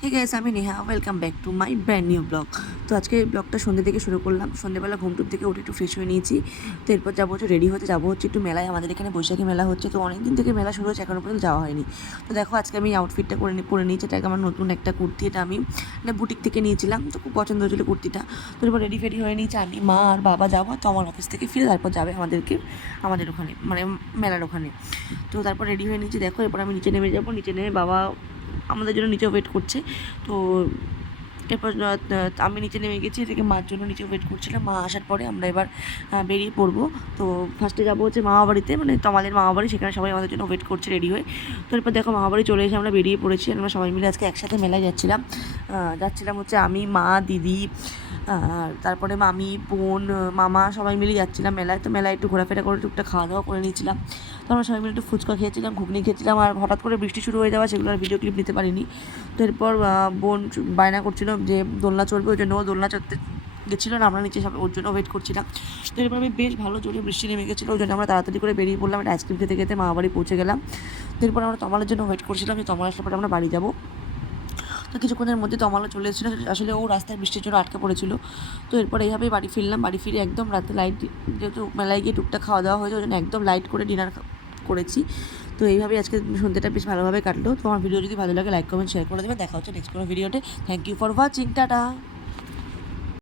Hey guys, আমি Neha. Welcome back to my brand new blog. তো আজকে এই ব্লগটা সন্ধ্যে থেকে শুরু করলাম। সন্ধ্যেবেলা ঘুমটুর থেকে উঠে একটু ফ্রেশ হয়ে নিয়েছি। তো এরপর যাবো হচ্ছে রেডি হতে, যাবো হচ্ছে একটু মেলায়। আমাদের এখানে বৈশাখী মেলা হচ্ছে, তো অনেক দিন থেকে মেলা শুরু হচ্ছে, এখনো পর্যন্ত যাওয়া হয়নি। তো দেখো আজকে আমি আউটফিটটা পরে নিয়েছি। এটা আমার নতুন একটা কুর্তি, এটা আমি বুটিক থেকে নিয়েছিলাম, তো খুব পছন্দ হয়েছিল কুর্তিটা। তো এরপর রেডি ফেডি হয়ে নিয়েছি। আমি, মা আর বাবা যাবো, তো আমার অফিস থেকে ফিরে তারপর যাবে আমাদের ওখানে, মানে মেলার ওখানে। তো তারপর রেডি হয়ে নিয়েছি। দেখো এরপর আমি নিচে নেমে যাবো। নিচে নেমে বাবা আমাদের জন্য নিচে ওয়েট করছে। তো এরপর আমি নিচে নেমে গেছি, এদিকে মার জন্য নিচে ওয়েট করছিলাম। মা আসার পরে আমরা এবার বেরিয়ে পড়বো। তো ফার্স্টে যাবো হচ্ছে মামাবাড়িতে, মানে তমালের মামাবাড়ি, সেখানে সবাই আমাদের জন্য ওয়েট করছে রেডি হয়ে। তো এরপর দেখো মামাবাড়ি চলে এসে আমরা বেরিয়ে পড়েছি। আমরা সবাই মিলে আজকে একসাথে মেলায় যাচ্ছিলাম হচ্ছে আমি, মা, দিদি, আর তারপরে মামি, বোন, মামা সবাই মিলে যাচ্ছিলাম মেলায়। তো মেলায় একটু ঘোরাফেরা করে টুকটাক খাওয়া দাওয়া করে নিয়েছিলাম। তো আমরা সবাই মিলে একটু ফুচকা খেয়েছিলাম, ঘুগনি খেয়েছিলাম। আর হঠাৎ করে বৃষ্টি শুরু হয়ে যাওয়া, সেগুলো আর ভিডিও ক্লিপ নিতে পারিনি। তো এরপর বোন বায়না করছিল যে দোলনা চড়বে, ওই জন্য ও দোলনা চড়তে গেছিলো না, আমরা নিচে সব ওর জন্য ওয়েট করছিলাম। তো এরপর আমি বেশ ভালো জোরে বৃষ্টি নেমে গেছিলো, ওই জন্য আমরা তাড়াতাড়ি করে বেরিয়ে পড়লাম। একটা আইসক্রিম খেতে খেতে মামাবাড়ি পৌঁছে গেলাম। তো এরপর আমরা তমালের জন্য ওয়েট করছিলাম যে তমাল আসলে পরে আমরা বাড়ি যাবো। তো কিছুক্ষণের মধ্যে তমালও চলে এসেছিলো। আসলে ও রাস্তায় বৃষ্টির জন্য আটকে পড়েছিল। তো এরপর এইভাবেই বাড়ি ফিরলাম। বাড়ি ফিরে একদম রাতে লাইট, যেহেতু মেলায় গিয়ে টুকটাক খাওয়া দাওয়া হয়েছে, ওই জন্য একদম লাইট করে ডিনার করেছি। তো এইভাবেই আজকে সন্ধ্যেটা বেশ ভালোভাবে কাটলো। তো আমার ভিডিও যদি ভালো লাগে লাইক কমেন্ট শেয়ার করে দেবে। দেখা হচ্ছে নেক্সট কোনো ভিডিওতে। Thank you for watching, tata.